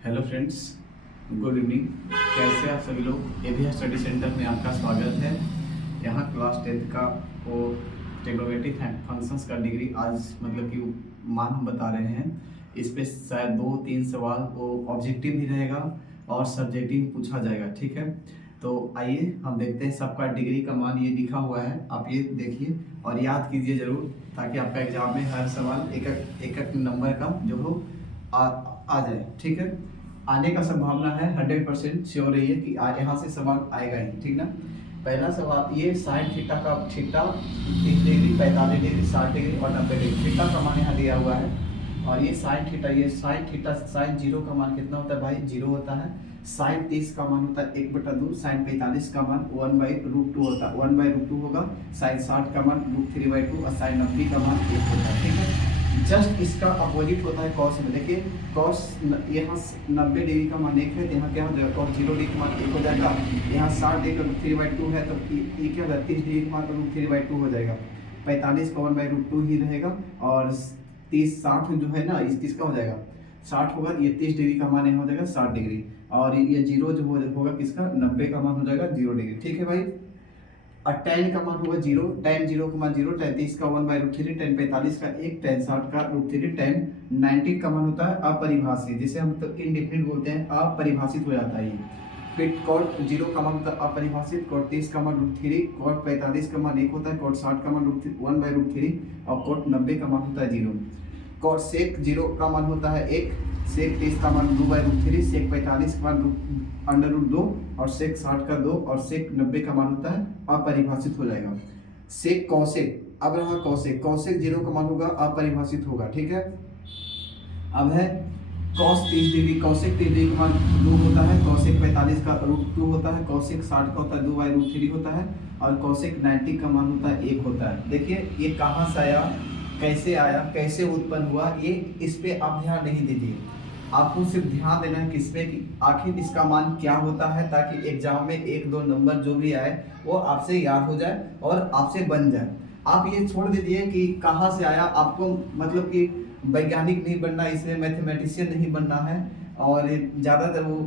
Hello friends, good evening. कैसे आप सभी लोग? एबीएस स्टडी सेंटर में आपका स्वागत है। यहाँ क्लास 10th का वो ट्रिग्नोमेट्रिक फंक्शंस का डिग्री आज मतलब कि मान हम बता रहे हैं। इस पे शायद 2-3 सवाल वो ऑब्जेक्टिव भी रहेगा और सब्जेक्टिव पूछा जाएगा, ठीक है। तो आइए हम देखते हैं। सबका डिग्री का मान ये लिखा हुआ है, आप ये देखिए और याद कीजिए ज़रूर, ताकि आपका एग्जाम में हर सवाल एक नंबर का जो हो आ जाए, ठीक है। आने का संभावना है, 100% श्योर रहिए कि यहाँ से सवाल आएगा ही, ठीक ना। पहला सवाल ये साइन थीटा का थीटा 30 डिग्री 45 डिग्री 60 डिग्री और 90 डिग्री थीटा का मान यहाँ दिया हुआ है। और ये साइन थीटा, ये साइन थीटा साइन 0 का मान कितना होता है भाई? 0 होता है। साइन 30 का मान होता है 1/2। साइन 45 का मान 1/√2 होता है, 1/√2 होगा। साइन 60 का मान √3/2 और साइन 90 का मान 1 होता है, ठीक है। जस्ट इसका अपोजिट होता है कॉस में। देखिए कॉस यहाँ 90 डिग्री का मान 1 है, तो यहाँ क्या हो जाएगा? कॉस 0 डिग्री का मान 1 हो जाएगा। यहाँ 60 डिग्री का √3/2 है, तो ये क्या होगा? 30 डिग्री का मान √3/2 हो जाएगा। 45 का 1/√2 ही रहेगा। और 60 जो है ना, इस किसका हो जाएगा? 60 होगा, ये 30 डिग्री का मान यहाँ हो जाएगा 60 डिग्री। और ये 0 जो होगा किसका? 90 का मान हो जाएगा 0 डिग्री, ठीक है भाई। और tan का मान होगा 0, tan 0 का मान 0, tan 30 का 1/√3, tan 45 का 1, tan 60 का √3, tan 90 का मान होता है अपरिभाषित, जिसे हम तो इनडिफिनिट बोलते हैं, अपरिभाषित हो जाता है ये। फिर cot 0 का मान होता है अपरिभाषित, cot 30 का मान √3, cot 45 का मान 1 होता है, cot 60 का मान 1/√3 और cot 90 का मान होता है 0। cot sec 0 का मान होता है 1, sec 30 का मान 2/√3, sec 45 का मान √2 और sec 60 का 2 और sec 90 का मान होता है अपरिभाषित हो जाएगा। sec cosec, अब रहा cosec, cosec 0 का मान होगा अपरिभाषित होगा, ठीक है। अब है cos 30 डिग्री, cosec 30 डिग्री का मान 2 होता है, cosec 45 का √2 होता है, cosec 60 का होता है 2/√3 होता है और cosec 90 का मान होता है 1 होता है। देखिए ये कहाँ से आया, कैसे उत्पन्न हुआ, ये इस पे आप ध्यान नहीं दीजिए। आपको सिर्फ ध्यान देना है किस पे, कि आखिर इसका मान क्या होता है, ताकि एग्जाम में 1-2 नंबर जो भी आए वो आपसे याद हो जाए और आपसे बन जाए। आप ये छोड़ दीजिए कि कहाँ से आया, आपको मतलब कि वैज्ञानिक नहीं बनना, इसमें मैथमेटिशियन नहीं बनना है। और ज़्यादातर वो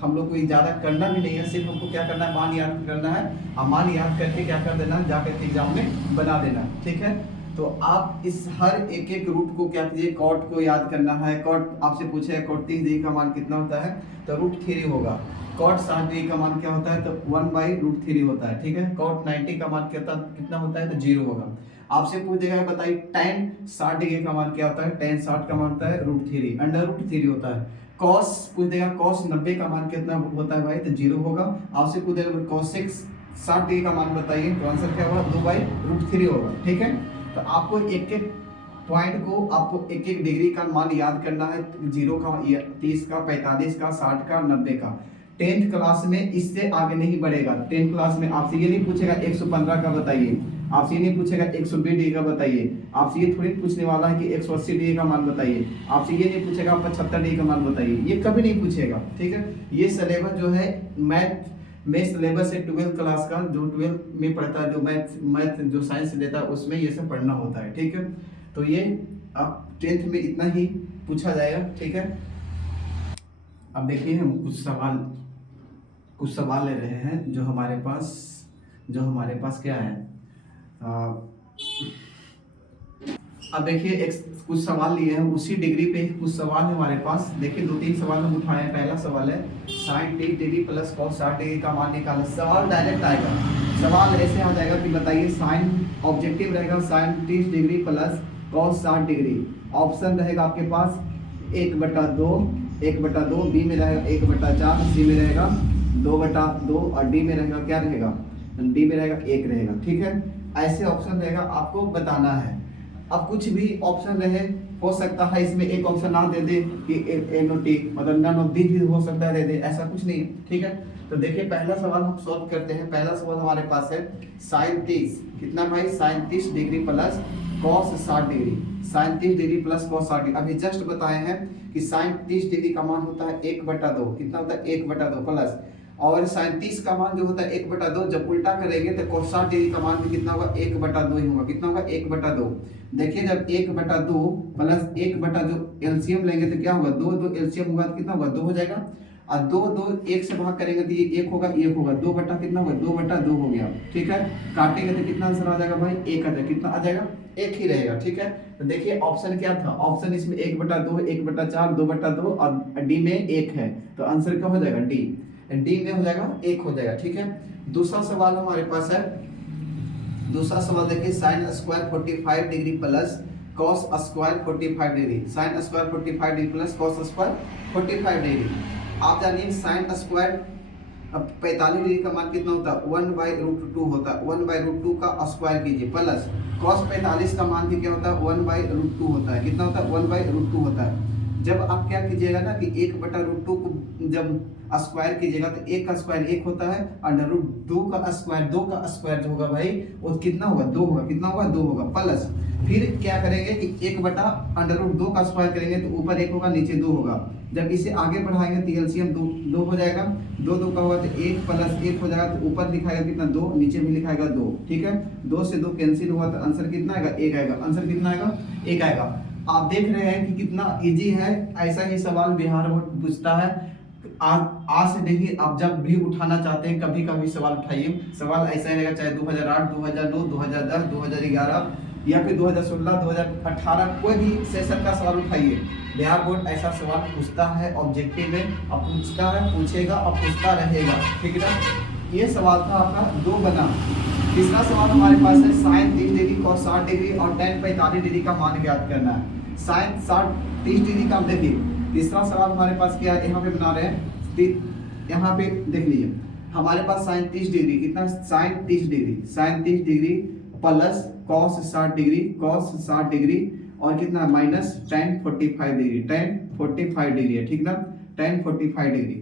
हम लोग को ज़्यादा करना भी नहीं है, सिर्फ हमको क्या करना है, मान याद करना है। और मान याद करके क्या कर देना, जाकर के एग्जाम में बना देना, ठीक है। तो आप इस हर एक रूट को क्या कीजिए, कॉट को याद करना है। कॉट आपसे पूछे कॉट 30 डिग्री का मान कितना होता है, तो √3 होगा। कॉट 60 डिग्री का मान क्या होता है, तो 1/√3 होता है, ठीक है। कॉट 90 का मान कितना होता है, तो 0 होगा। आपसे पूछ देगा बताइए tan 60 डिग्री का मान क्या होता है, tan 60 का मान होता है √3, √3 होता है। कॉस पूछ देगा कॉस 90 का मान कितना होता है भाई, तो 0 होगा। आपसे पूछ देगा कॉसेक 60 डिग्री का मान बताइए, तो आंसर क्या होगा, 2/√3 होगा, ठीक है। तो आपको एक एक पॉइंट को, आपको एक एक डिग्री का मान याद करना है। 0 का, 30 का, 45 का, 60 का, 90 का। 10th क्लास में इससे आगे नहीं बढ़ेगा। 10th क्लास में आपसे ये नहीं पूछेगा 115 का बताइए, आपसे ये नहीं पूछेगा 120 डिग्री का बताइए, आपसे ये थोड़ी पूछने वाला है कि 180 डिग्री का मान बताइए, आपसे ये नहीं पूछेगा 75 डिग्री का मान बताइए, ये कभी नहीं पूछेगा, ठीक है। ये सिलेबस जो है मैथ में सिलेबस है 12th क्लास का, जो 12th में पढ़ता है, जो मैथ जो साइंस लेता है उसमें ये सब पढ़ना होता है, ठीक है। तो ये अब 10th में इतना ही पूछा जाएगा, ठीक है। अब देखिए हम कुछ सवाल ले रहे हैं जो हमारे पास क्या है। अब देखिए कुछ सवाल लिए हैं उसी डिग्री पे, कुछ सवाल है हमारे पास। देखिए 2-3 सवाल हम उठाए हैं। पहला सवाल है sine 30 degree plus cos 60 degree का मान निकालना। सवाल डायरेक्ट आएगा, सवाल ऐसे आ जाएगा कि बताइए साइन, ऑब्जेक्टिव रहेगा sine 30 degree plus cos 60 degree. Option रहेगा आपके पास 1/2, बी में रहेगा 1/4, सी में रहेगा 2/2 और डी में रहेगा क्या रहेगा, डी में रहेगा 1 रहेगा, ठीक है। ऐसे ऑप्शन रहेगा, आपको बताना है। अब कुछ भी ऑप्शन रहे, हो सकता है इसमें एक ऑप्शन ना दे दे कि NOT मतलब नन ऑफ दिस भी हो सकता है दे दे, ऐसा कुछ नहीं, ठीक है। तो देखिए पहला सवाल हम सॉल्व करते हैं। पहला सवाल हमारे पास है साइन 30 कितना भाई, sine 30 degree plus cos 60 degree, sine 30 degree plus cos 60 degree. अभी जस्ट बताए हैं कि साइन 30 डिग्री का मान होता है 1/2, कितना होता है 1/2 प्लस, और साइन 30 का मान जो होता है 1/2, जब उल्टा करेंगे तो cos 60 डिग्री का मान भी कितना होगा 1/2 ही होगा। कितना होगा 1/2। देखिए जब 1/2 प्लस 1 जो एलसीएम लेंगे तो क्या होगा 2 एलसीएम होगा तो कितना होगा 2 हो जाएगा। और 2 1 से भाग करेंगे तो ये 1 होगा 1 होगा 2 बटा कितना होगा 2/2 हो गया। ठीक है, काटेंगे तो कितना आंसर आ जाएगा भाई 1 आ जाएगा। कितना आ जाएगा 1 ही रहेगा। ठीक है, तो देखिए ऑप्शन क्या था, ऑप्शन इसमें 1/2 1/4 2/2 और डी में 1 है, तो आंसर क्या हो जाएगा डी में हो जाएगा 1 हो जाएगा। ठीक है, दूसरा सवाल हमारे पास है। दूसरा सवाल देखिए sine square 45 degree plus cos square 45 degree, sine square 45 degree plus cos square 45 degree. आप जानिए साइन स्क्वायर 45 डिग्री का मान कितना होता है 1/√2 होता है, 1/√2 का स्क्वायर कीजिए प्लस कॉस 45 का मान भी क्या होता है 1/√2 होता है। कितना होता है 1/√2 होता है। जब आप क्या कीजिएगा ना कि 1/√2 को जब स्क्वायर कीजिएगा तो 1 का स्क्वायर 1 होता है, √2 का स्क्वायर 2 का स्क्वायर जो होगा भाई वो कितना होगा 2 होगा। कितना होगा 2 होगा प्लस फिर क्या करेंगे कि 1/√2 का स्क्वायर करेंगे तो ऊपर 1 होगा नीचे 2 होगा। जब इसे आगे बढ़ाएंगे तो एलसीएम 2 हो जाएगा, 2 का होगा तो 1 + 1 हो जाएगा, तो ऊपर लिखाएगा कितना 2 नीचे भी लिखाएगा 2। ठीक है, 2 से 2 कैंसिल हुआ तो आंसर कितना आएगा 1 आएगा। आंसर कितना आएगा 1 आएगा। आप देख रहे हैं कि कितना इजी है। ऐसा ही सवाल बिहार बोर्ड पूछता है। आज से देखिए आप जब भी उठाना चाहते हैं कभी कभी सवाल उठाइए, सवाल ऐसा ही रहेगा चाहे 2008 2009 2010 2011 या फिर 2016 2018 कोई भी सेशन का सवाल उठाइए। बिहार बोर्ड ऐसा सवाल पूछता है ऑब्जेक्टिव में, अब पूछता है पूछेगा और पूछता रहेगा। ठीक है ना, ये सवाल था आपका 2 बना। तीसरा सवाल हमारे पास है साइन 30 डिग्री कॉस 60 डिग्री और tan 45 डिग्री का मान ज्ञात करना है। साइन 30 डिग्री का देखिए तीसरा सवाल हमारे पास क्या है, यहाँ पे बना रहे हैं, यहाँ पे देख लीजिए हमारे पास साइन 30 डिग्री कितना sine 30 degree plus cos 60 degree और कितना माइनस tan 45 डिग्री है। ठीक ना, tan 45 डिग्री।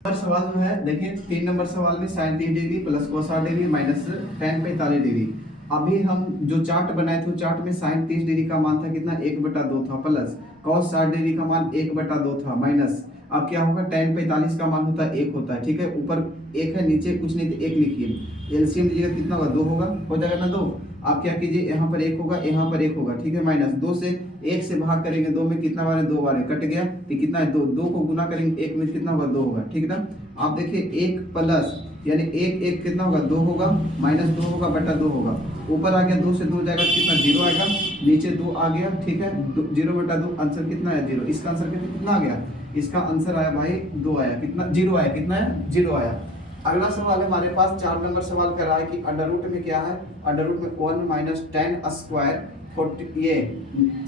नंबर सवाल जो है देखिए 3 नंबर सवाल में sine 30 degree plus cos 60 degree minus tan 45 degree. अभी हम जो चार्ट बनाए थे चार्ट में साइन 30 डिग्री का मान था कितना 1/2 था प्लस cos 60 डिग्री का मान 1/2 था माइनस अब क्या होगा tan 45 का मान होता है 1 होता है। ठीक है, ऊपर 1 है नीचे कुछ नहीं तो 1 लिखिए, एलसीएम लीजिएगा कितना होगा 2 होगा, हो जाएगा ना 2। आप क्या कीजिए यहाँ पर 1 होगा यहाँ पर 1 होगा। ठीक है, माइनस 2 से 1 से भाग करेंगे 2 में कितना बार है 2 बार है, कट गया तो कितना है 2 को गुना करेंगे 1 में कितना होगा 2 होगा। ठीक है ना, आप देखिए 1 प्लस यानी 1 कितना होगा 2 होगा माइनस 2 होगा बटा 2 होगा, ऊपर आ गया 2 से 2 जाएगा कितना 0 आएगा, नीचे 2 आ गया। ठीक है, 0/2 आंसर कितना है 0। इसका आंसर कितना आ गया, इसका आंसर आया भाई 2 आया, कितना 0 आया, कितना है 0 आया। अगला सवाल है हमारे पास 4 नंबर सवाल कर रहा है कि अंडर रूट में क्या है, अंडर रूट में 1 माइनस tan स्क्वायर 40 ये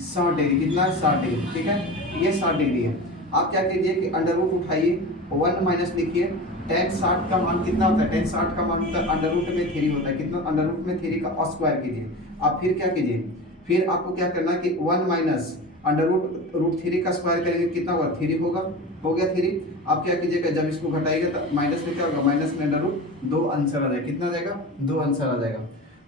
60 डिग्री कितना है 60 डिग्री। ठीक है, ये 60 डिग्री है। आप क्या कीजिए कि अंडर रूट उठाइए 1 माइनस लिखिए tan 60 का मान कितना होता है, tan 60 का मान होता है अंडर रूट में 3 होता है, कितना अंडर रूट में 3 का स्क्वायर कीजिए। आप फिर क्या कीजिए, फिर आपको क्या करना है कि 1 माइनस अंडर रूट 3 का स्क्वायर करेंगे कितना होगा 3 होगा, हो गया 3। आप क्या कीजिएगा जब इसको घटाइएगा तो माइनस में क्या होगा, माइनस में अंडर रूट 2 आंसर आ जाएगा, कितना आ जाएगा 2 आंसर आ जाएगा।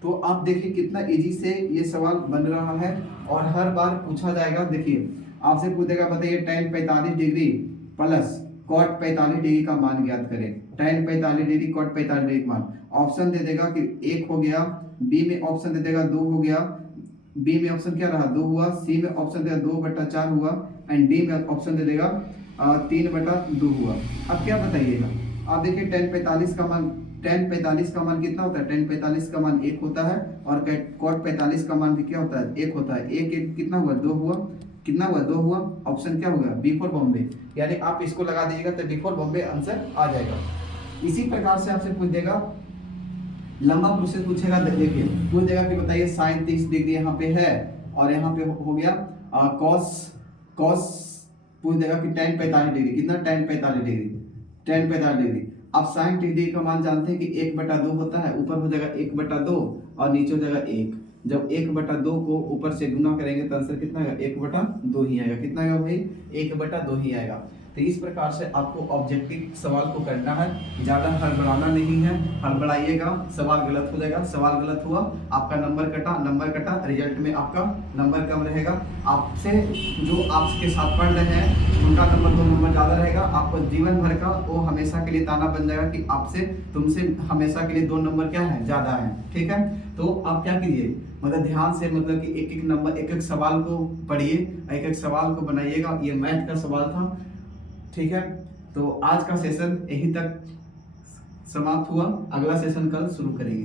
तो आप देखिए कितना इजी से ये सवाल बन रहा है और हर बार पूछा जाएगा। देखिए आपसे पूछेगा बताइए tan 45 degree plus cot 45 degree का मान ज्ञात करें, tan 45 डिग्री cot 45 डिग्री का मान। ऑप्शन दे देगा कि 1 हो गया, बी में ऑप्शन दे देगा 2 हो गया, बी में ऑप्शन क्या रहा 2 हुआ, सी में ऑप्शन देगा 2/4 हुआ एंड डी में ऑप्शन दे देगा 3/2 हुआ। अब क्या बताइएगा, आप देखिए tan 45 का मान कितना होता है, tan 45 का मान 1 होता है और cot 45 का मान भी क्या होता है 1 होता है। 1 कितना हुआ 2 हुआ, कितना हुआ 2 हुआ, ऑप्शन क्या होगा बी फॉर बॉम्बे, यानी आप इसको लगा दीजिएगा तो बी फॉर बॉम्बे आंसर आ जाएगा। इसी प्रकार से आपसे पूछ देगा लंबा प्रोसेस पूछेगा, देखिए पूछ देगा कि बताइए साइन 30 डिग्री यहाँ पे है और यहाँ पे हो गया कॉस पूछ देगा कि tan 45 डिग्री कितना tan 45 डिग्री। आप साइन 30 डिग्री का मान जानते हैं कि 1/2 होता है, ऊपर हो जाएगा 1/2 और नीचे हो जाएगा 1। जब 1/2 को ऊपर से गुना करेंगे तो आंसर कितना आएगा 1/2 ही आएगा। कितना आएगा भाई 1/2 ही आएगा। तो इस प्रकार से आपको ऑब्जेक्टिव सवाल को करना है, ज़्यादा हड़बड़ाना नहीं है। हड़बड़ाइएगा सवाल गलत हो जाएगा, सवाल गलत हुआ आपका नंबर कटा, रिजल्ट में आपका नंबर कम रहेगा। आपसे जो आपके साथ पढ़ रहे हैं उनका नंबर 2 नंबर ज़्यादा रहेगा। आपको जीवन भर का वो हमेशा के लिए ताना बन जाएगा कि तुमसे हमेशा के लिए 2 नंबर क्या है, ज़्यादा है। ठीक है, तो आप क्या कीजिए, मतलब ध्यान से, मतलब कि एक एक नंबर, एक एक सवाल को पढ़िए, एक एक सवाल को बनाइएगा। ये मैथ का सवाल था। ठीक है, तो आज का सेशन यहीं तक समाप्त हुआ। अगला सेशन कल शुरू करेंगे।